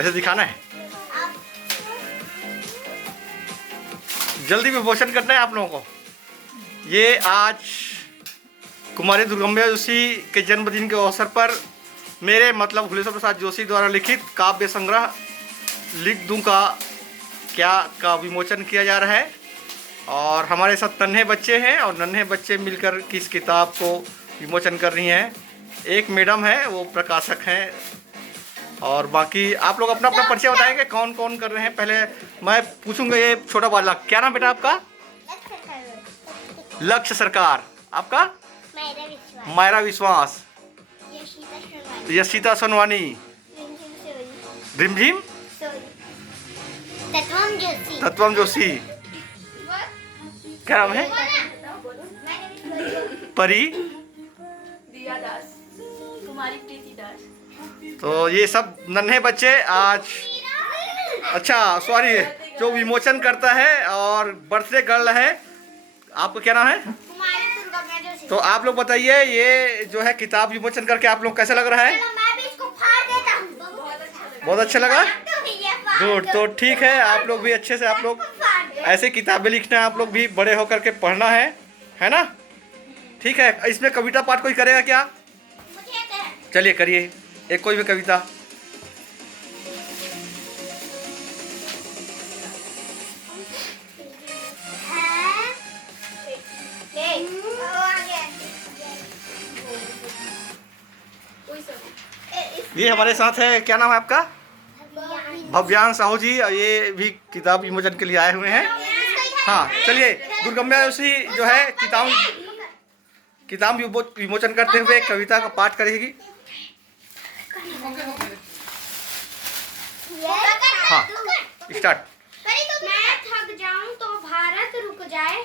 ऐसे दिखाना है, जल्दी विमोचन करना है आप लोगों को। ये आज कुमारी दुर्गम्या जोशी के जन्मदिन के अवसर पर मेरे मतलब हुलेश्वर प्रसाद जोशी द्वारा लिखित काव्य संग्रह लिख दूं का विमोचन किया जा रहा है। और हमारे साथ नन्हे बच्चे हैं और नन्हे बच्चे मिलकर किस किताब को विमोचन कर रही हैं। एक मैडम है, वो प्रकाशक हैं, और बाकी आप लोग अपना अपना परिचय बताएंगे कौन कौन कर रहे हैं। पहले मैं पूछूंगा, ये छोटा बालक, क्या नाम बेटा आपका? लक्ष्य सरकार। आपका? मायरा विश्वास। यशिता सोनवानी। रिमझिम तत्वम जोशी। क्या नाम है? परी दिया दास, कुमारी प्रीति दास। तो ये सब नन्हे बच्चे आज, अच्छा सॉरी, जो विमोचन करता है और बर्थडे गर्ल है, आपका क्या नाम है? तो आप लोग बताइए, ये जो है किताब विमोचन करके आप लोग कैसा लग रहा है? बहुत अच्छा लगा। गुड, तो ठीक है, आप लोग भी अच्छे से, आप लोग ऐसे किताबें लिखना है, आप लोग भी बड़े होकर के पढ़ना है ना? ठीक है, इसमें कविता पाठ कोई करेगा क्या? चलिए करिए एक कोई भी कविता। ये हमारे साथ है, क्या नाम है आपका? भव्यांश साहू जी, ये भी किताब विमोचन के लिए आए हुए हैं। हाँ चलिए, दुर्गम्या जोशी जो है किताब विमोचन करते हुए कविता का पाठ करेगी। हाँ स्टार्ट। मैं थक जाऊं तो भारत रुक जाए,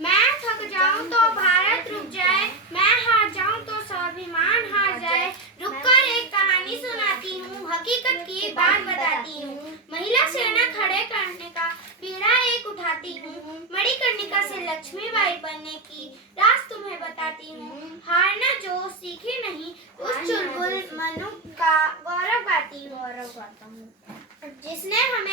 मैं थक जाऊं तो भारत रुक जाए, मैं हार जाऊं तो स्वाभिमान हार जाए। रुककर एक कहानी सुनाती हूँ, हकीकत की बात बताती हूँ। महिला सेना खड़े करने का बीड़ा एक उठाती हूँ, मणिकर्णिका से लक्ष्मीबाई बनने की राज तुम्हें बताती हूँ। हारना जो सीखी नहीं, उस चुलबुल मनु का गौरव गाती हूँ, जिसने हमें